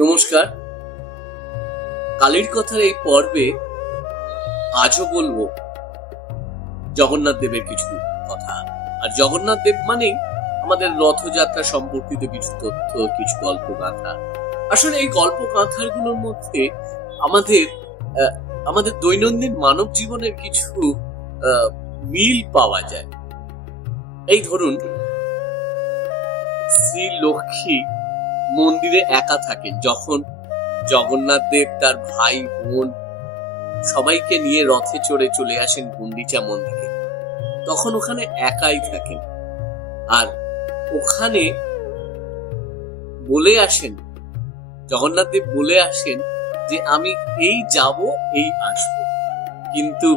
নমস্কার। কালীর কথার এই পর্বে আজও বলবো জগন্নাথ দেবের কিছু কথা। আর জগন্নাথ দেব মানেই আমাদের রথযাত্রা সম্পর্কিত কিছু তথ্য, কিছু গল্প গাথা। আসলে এই গল্প গাথার গুলোর মধ্যে আমাদের আমাদের দৈনন্দিন মানব জীবনের কিছু মিল পাওয়া যায়। এই ধরুন, শ্রী লক্ষ্মী মন্দিরে একা থাকেন যখন জগন্নাথ দেব তার ভাই বোন সবাইকে নিয়ে রথে চড়ে চলে আসেন গুন্ডিচা মন্দিরে। তখন ওখানে একাই থাকেন, আর ওখানে বলে আসেন, জগন্নাথ দেব বলে আসেন যে আমি এই যাব এই আসব। কিন্তু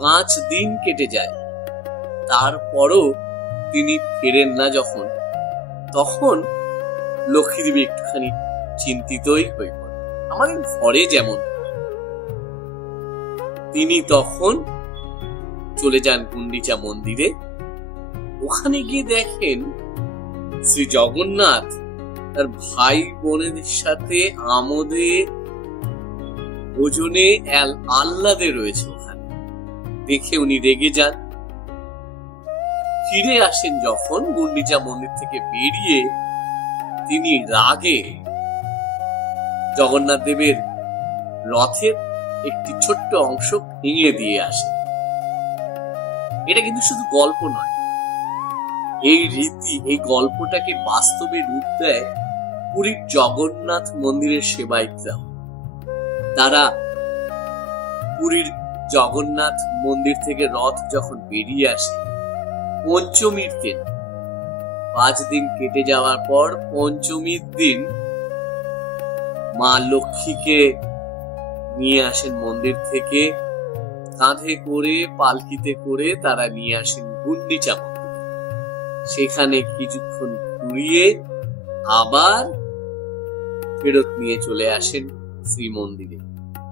5 দিন কেটে যায়, তারপরও তিনি ফেরেন না। তখন লক্ষ্মী দেবী একটুখানি চিন্তিতই হয়ে পড়ে। আমাদের ঘরে যেমন তিনি তখন চলে যান গুন্ডিচা মন্দিরে। ওখানে গিয়ে দেখেন শ্রী জগন্নাথ তার ভাই বোনেদের সাথে আমোদে ভোজনে আহ্লাদে রয়েছে। ওখানে দেখে উনি রেগে যান। ফিরে আসেন যখন গুন্ডিচা মন্দির থেকে বেরিয়ে, তিনি রাগে জগন্নাথ দেবের রথের একটি ছোট্ট অংশ ভেঙে দিয়ে আসেন। এটা কিন্তু শুধু গল্প নয়, এই রীতি, এই গল্পটাকে বাস্তবে রূপ দেয় পুরীর জগন্নাথ মন্দিরের সেবায়িতরা। তারা পুরীর জগন্নাথ মন্দির থেকে রথ যখন বেরিয়ে আসে পঞ্চমীর দিন, 5 দিন কেটে যাওয়ার পর পঞ্চমীর দিন মা লক্ষ্মীকে নিয়ে আসেন মন্দির থেকে, কাঁধে করে পালকিতে করে তারা নিয়ে আসেন গুন্ডিচা মন্দির। সেখানে কিছুক্ষণ ঘুরিয়ে আবার ফেরত নিয়ে চলে আসেন শ্রীমন্দিরে।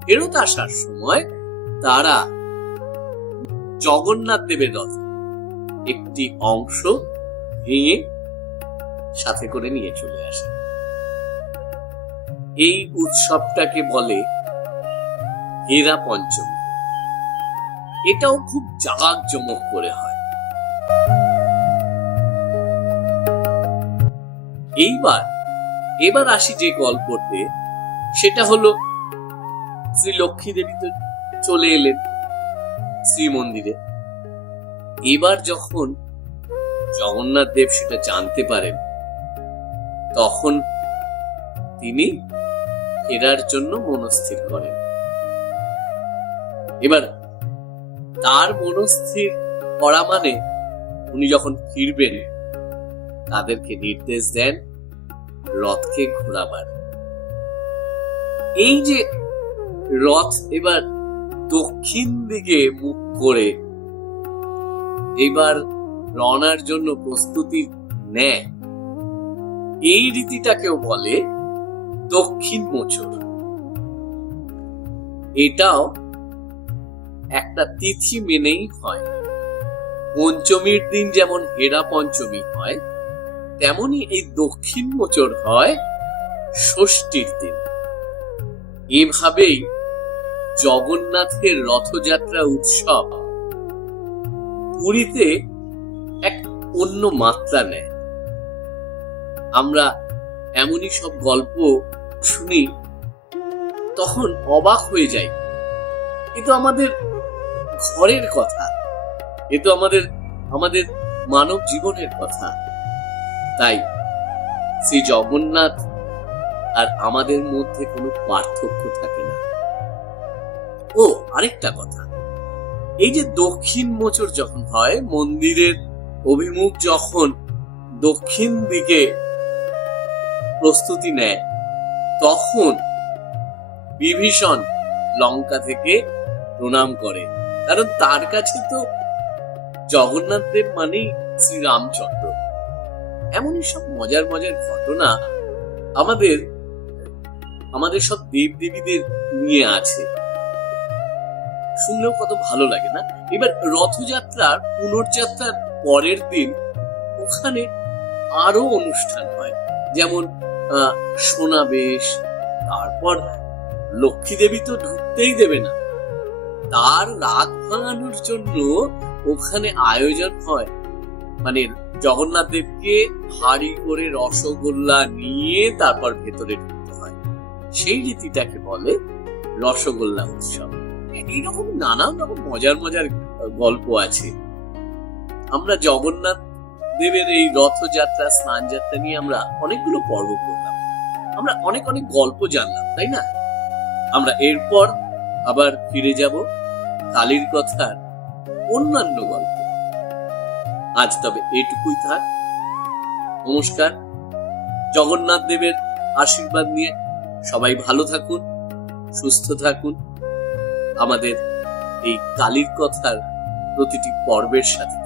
ফেরত আসার সময় তারা জগন্নাথ দেবের রথ একটি অংশ ভেঙে সাথে করে নিয়ে চলে আসেন। এই উৎসবটাকে বলে হেরা পঞ্চমী। এটাও খুব জাঁকজমক করে হয়। এবার আসি যে গল্পতে, সেটা হলো শ্রী লক্ষ্মী দেবী তো চলে এলেন শ্রীমন্দিরে। এবার যখন জগন্নাথ দেব সেটা জানতে পারেন, তখন তিনি ফেরার জন্য মনস্থির করেন। এবার তার মনস্থির করা মানে উনি যখন ফিরবেন তাদেরকে নির্দেশ দেন রথকে ঘোরাবার। এই যে রথ এবার দক্ষিণ দিকে মুখ করে এবার রওনার জন্য প্রস্তুতি নেয়, এই রীতিটাকেও বলে দক্ষিণ মোচড়। এটাও একটা তিথি মেনেই হয়। পঞ্চমীর দিন যেমন হেরা পঞ্চমী হয়, তেমনি এই দক্ষিণ মোচড় হয় ষষ্ঠীর দিন। এভাবেই জগন্নাথের রথযাত্রা উৎসব পুরীতে এক অন্য মাত্রা নেয়। আমরা এমনই সব গল্প শুনি, তখন অবাক হয়ে যাই। এ তো আমাদের ঘরের কথা, এ তো আমাদের মানব জীবনের কথা। তাই শ্রী জগন্নাথ আর আমাদের মধ্যে কোনো পার্থক্য থাকে না। ও আরেকটা কথা, এই যে দক্ষিণ মোচড় যখন হয়, মন্দিরের অভিমুখ যখন দক্ষিণ দিকে প্রস্তুতি নেয়, তখন বিভীষণ লঙ্কা থেকে প্রণাম করে। কারণ তার কাছে তো জগন্নাথ দেব মানেই শ্রীরামচন্দ্র। এমনই সব মজার মজার ঘটনা আমাদের সব দেব দেবীদের নিয়ে আছে। শুনলেও কত ভালো লাগে না? এবার রথযাত্রার পুনর্যাত্রার পরের দিন ওখানে আরো অনুষ্ঠান হয়, যেমন সোনাবেশ, তারপর লক্ষ্মী দেবী তো ঢুকতেই দেবে না, তার রাগ ভাঙানোর জন্য ওখানে আয়োজন হয়। মানে জগন্নাথ দেবকে হাড়ি করে রসগোল্লা নিয়ে তারপর ভেতরে ঢুকতে হয়, সেই রীতিটাকে বলে রসগোল্লা উৎসব। এইরকম নানান রকম মজার মজার গল্প আছে। আমরা জগন্নাথ দেবের এই রথযাত্রা, স্নান যাত্রা নিয়ে আমরা অনেকগুলো পর্ব করলাম, আমরা অনেক অনেক গল্প জানলাম, তাই না? আমরা এরপর আবার ফিরে যাব কালীর কথার অন্যান্য গল্প। আজ তবে এটুকুই থাক। নমস্কার। জগন্নাথ দেবের আশীর্বাদ নিয়ে সবাই ভালো থাকুন, সুস্থ থাকুন। আমাদের এই কালীর কথার প্রতিটি পর্বের সাথে